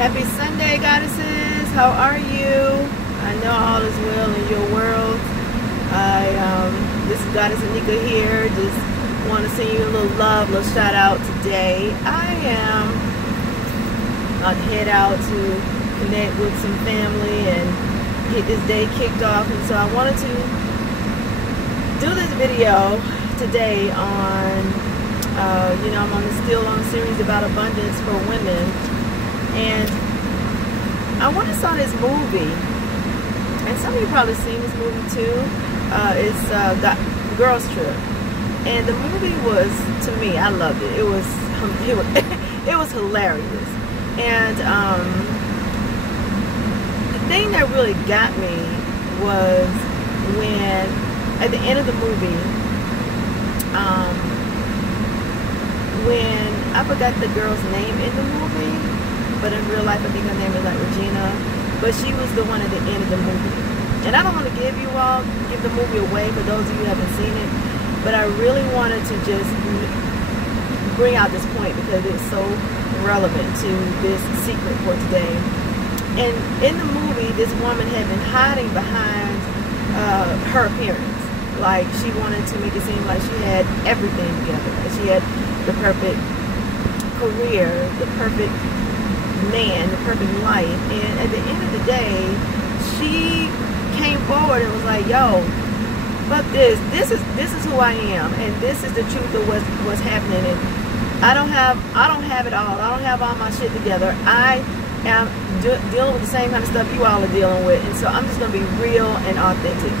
Happy Sunday, goddesses. How are you? I know all is well in your world. This is Goddess Anika here. Just want to send you a little love, a little shout out today. I am on head out to connect with some family and get this day kicked off. And so I wanted to do this video today on I'm still on a series about abundance for women. And I went and saw this movie, and some of you probably seen this movie too. It's got Girls Trip, and the movie was, to me, I loved it. It was it was hilarious. And the thing that really got me was when at the end of the movie, when I forgot the girl's name in the movie, but in real life I think her name is like Regina, but she was the one at the end of the movie. And I don't want to give the movie away for those of you who haven't seen it, but I really wanted to just bring out this point because it's so relevant to this secret for today. And in the movie, this woman had been hiding behind her appearance. Like, she wanted to make it seem like she had everything together. Like she had the perfect career, the perfect man, the perfect life. And at the end of the day, she came forward and was like, yo, fuck this. This is who I am, and this is the truth of what's happening. And I don't have it all. I don't have all my shit together. I am dealing with the same kind of stuff you all are dealing with, and so I'm just going to be real and authentic.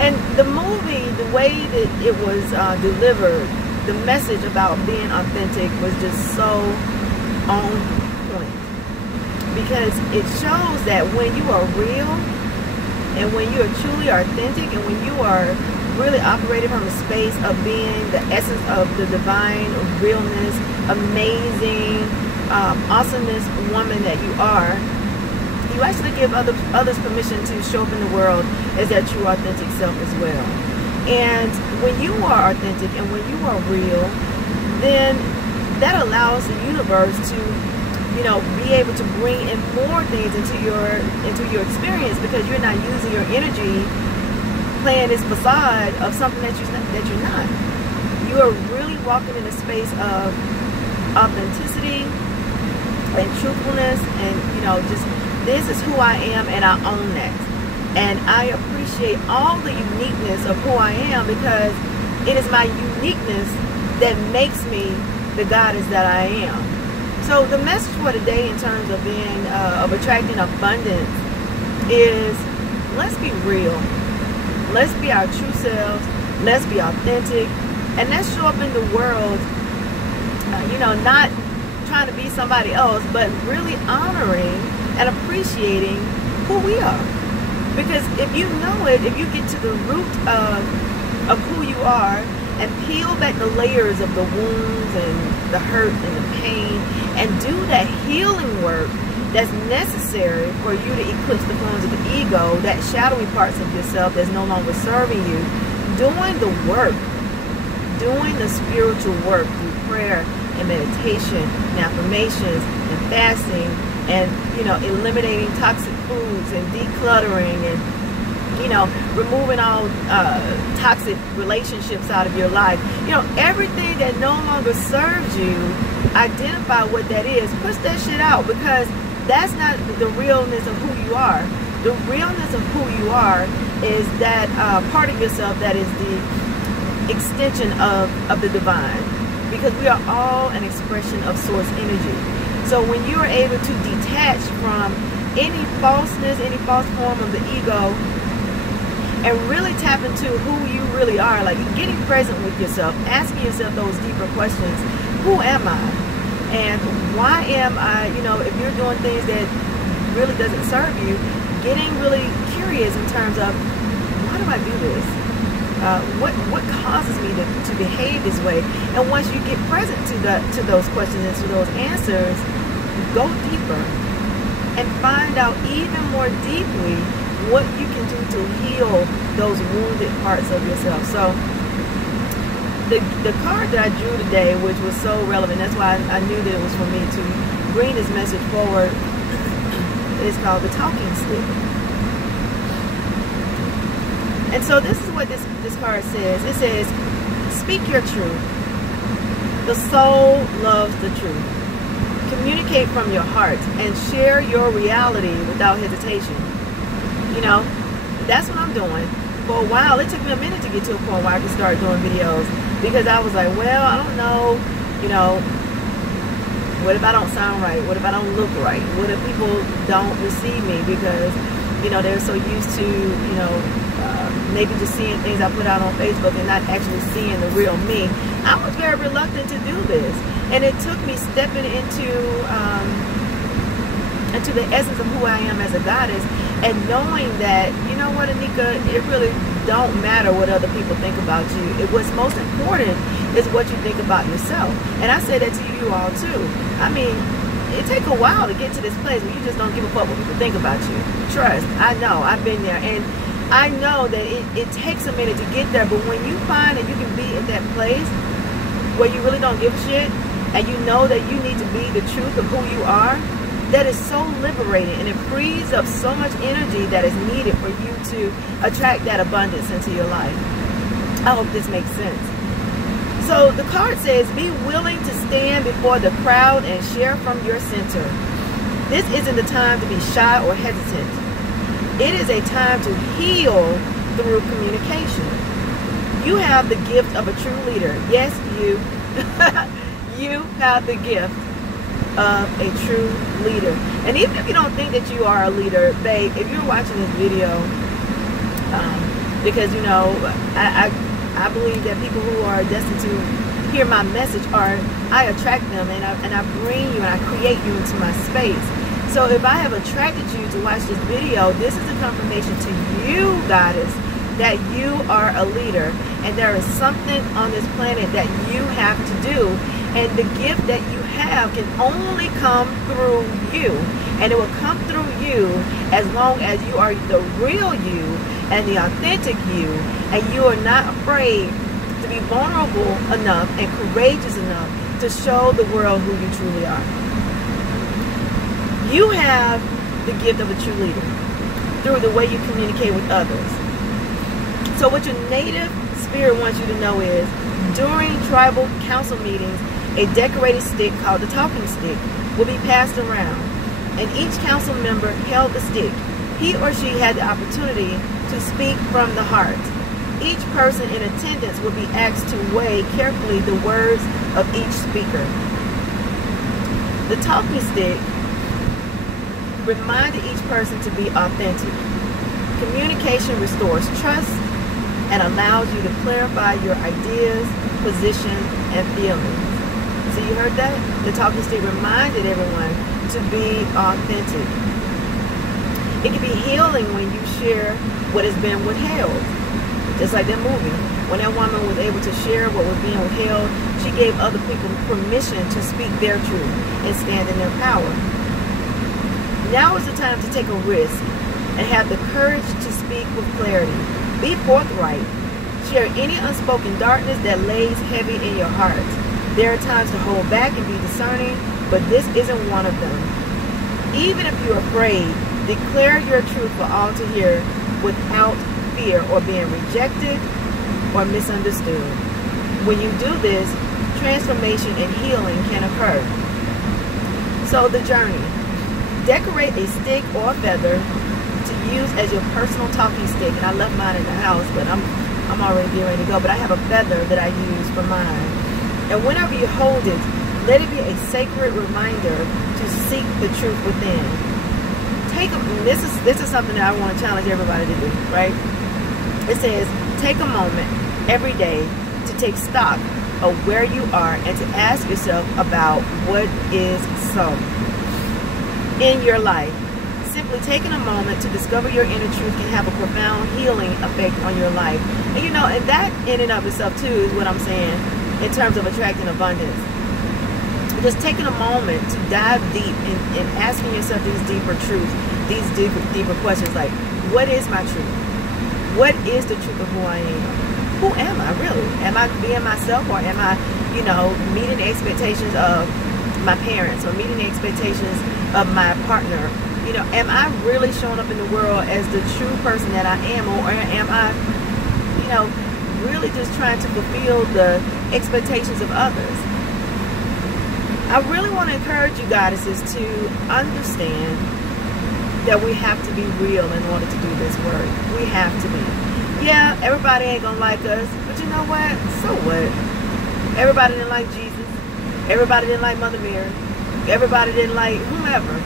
And the movie, the way that it was delivered, the message about being authentic was just so on point. Because it shows that when you are real, and when you are truly authentic, and when you are really operating from a space of being the essence of the divine realness, amazing, awesomeness woman that you are, you actually give others permission to show up in the world as their true authentic self as well. And when you are authentic and when you are real, then that allows the universe to, be able to bring in more things into your experience, because you're not using your energy playing this facade of something that you're not. You are really walking in a space of authenticity and truthfulness, and just this is who I am, and I own that. And I appreciate all the uniqueness of who I am, because it is my uniqueness that makes me the goddess that I am. So the message for today in terms of being, of attracting abundance is, let's be real. Let's be our true selves. Let's be authentic. And let's show up in the world, not trying to be somebody else, but really honoring and appreciating who we are. Because if you know it, if you get to the root of who you are and peel back the layers of the wounds and the hurt and the pain, and do that healing work that's necessary for you to eclipse the forms of the ego, that shadowy parts of yourself that's no longer serving you, doing the work, doing the spiritual work through prayer and meditation and affirmations and fasting, and eliminating toxic foods and decluttering, and removing all toxic relationships out of your life, everything that no longer serves you, identify what that is, push that shit out, because that's not the realness of who you are. The realness of who you are is that part of yourself that is the extension of the divine, because we are all an expression of source energy. So when you are able to detach from any falseness, any false form of the ego, and really tap into who you really are, like getting present with yourself, asking yourself those deeper questions. Who am I? And why am I, if you're doing things that really doesn't serve you, getting really curious in terms of, why do I do this? What causes me to behave this way? And once you get present to those questions and to those answers, go deeper and find out even more deeply what you can do to heal those wounded parts of yourself. So the card that I drew today, which was so relevant, that's why I knew that it was for me to bring this message forward, is called the talking stick. And so this is what this card says. It says, speak your truth. The soul loves the truth. Communicate from your heart and share your reality without hesitation. You know, that's what I'm doing. For a while, it took me a minute to get to a point where I could start doing videos, because I was like, well, I don't know, you know, what if I don't sound right? What if I don't look right? What if people don't receive me because, you know, they're so used to, you know, maybe just seeing things I put out on Facebook and not actually seeing the real me. I was very reluctant to do this, and it took me stepping into the essence of who I am as a goddess, and knowing that, you know what, Anika, it really don't matter what other people think about you. What's most important is what you think about yourself. And I say that to you all too. I mean, it takes a while to get to this place where you just don't give a fuck what people think about you. Trust, I know, I've been there, and I know that it takes a minute to get there, but when you find that you can be in that place where you really don't give a shit, and you know that you need to be the truth of who you are, that is so liberating, and it frees up so much energy that is needed for you to attract that abundance into your life. I hope this makes sense. So the card says, be willing to stand before the crowd and share from your center. This isn't the time to be shy or hesitant. It is a time to heal through communication. You have the gift of a true leader. Yes, you. You have the gift of a true leader. And even if you don't think that you are a leader, babe, if you're watching this video, because, you know, I believe that people who are destined to hear my message I attract them, and I bring you and I create you into my space. So if I have attracted you to watch this video, this is a confirmation to you, goddess, that you are a leader, and there is something on this planet that you have to do, and the gift that you have can only come through you, and it will come through you as long as you are the real you and the authentic you, and you are not afraid to be vulnerable enough and courageous enough to show the world who you truly are. You have the gift of a true leader through the way you communicate with others. So what your native spirit wants you to know is, during tribal council meetings, a decorated stick called the talking stick will be passed around, and each council member held the stick. He or she had the opportunity to speak from the heart. Each person in attendance will be asked to weigh carefully the words of each speaker. The talking stick reminded each person to be authentic. Communication restores trust and allows you to clarify your ideas, position, and feelings. So you heard that? The talking stick reminded everyone to be authentic. It can be healing when you share what has been withheld. Just like that movie. When that woman was able to share what was being withheld, she gave other people permission to speak their truth and stand in their power. Now is the time to take a risk and have the courage to speak with clarity. Be forthright. Share any unspoken darkness that lays heavy in your heart. There are times to hold back and be discerning, but this isn't one of them. Even if you're afraid, declare your truth for all to hear without fear or being rejected or misunderstood. When you do this, transformation and healing can occur. So the journey. Decorate a stick or a feather to use as your personal talking stick. And I left mine in the house, but I'm already getting ready to go. But I have a feather that I use for mine. And whenever you hold it, let it be a sacred reminder to seek the truth within. This is something that I want to challenge everybody to do, right? It says, take a moment every day to take stock of where you are and to ask yourself about what is so in your life. Simply taking a moment to discover your inner truth can have a profound healing effect on your life. And you know, and that in and of itself too is what I'm saying in terms of attracting abundance. Just taking a moment to dive deep and asking yourself these deeper truths, these deeper questions like, what is my truth? What is the truth of who I am? who am I really? Am I being myself, or am I, you know, meeting the expectations of my parents, or meeting the expectations of my partner? You know, am I really showing up in the world as the true person that I am, or am I, you know, really just trying to fulfill the expectations of others? I really want to encourage you goddesses to understand that we have to be real in order to do this work. We have to be. Yeah, everybody ain't gonna like us, but you know what? So what? Everybody didn't like Jesus. Everybody didn't like Mother Mary. Everybody didn't like whoever.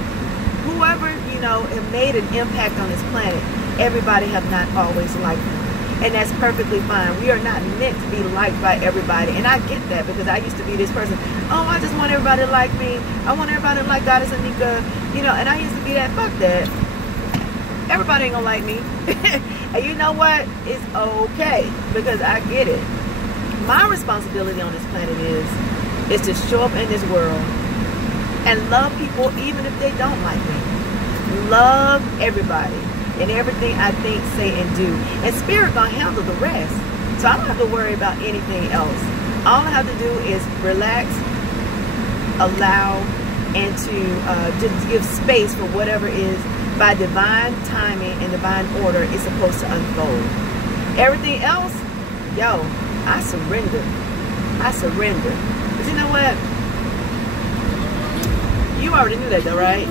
Whoever, you know, have made an impact on this planet, everybody have not always liked them. And that's perfectly fine. We are not meant to be liked by everybody. And I get that, because I used to be this person. Oh, I just want everybody to like me. I want everybody to like Goddess Anika. You know, and I used to be that. Fuck that. Everybody ain't gonna like me. And you know what? It's okay, because I get it. My responsibility on this planet is to show up in this world and love people even if they don't like me. Love everybody and everything I think, say, and do. And Spirit gonna handle the rest. So I don't have to worry about anything else. All I have to do is relax, allow, and to give space for whatever is by divine timing and divine order is supposed to unfold. Everything else, yo, I surrender. I surrender. But you know what? You already knew that though, right?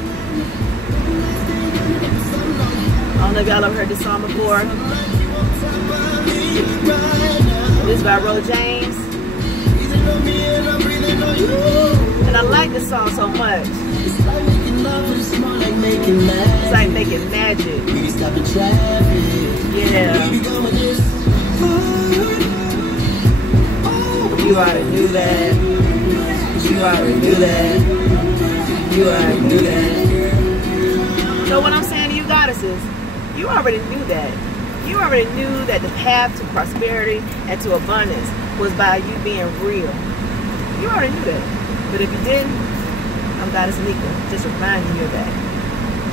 I don't know if y'all ever heard this song before. This is by Ro James. And I like this song so much. It's like making magic. Yeah. You already knew that. You already knew that. You already knew that. So what I'm saying to you goddesses, you already knew that. You already knew that the path to prosperity and to abundance was by you being real. You already knew that. But if you didn't, I'm Goddess Anika, just reminding you of that.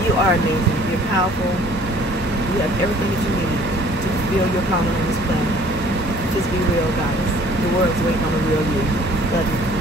You are amazing. You're powerful. You have everything that you need to fulfill your calling on this planet. Just be real, goddess. The world's waiting on a real you. Love you.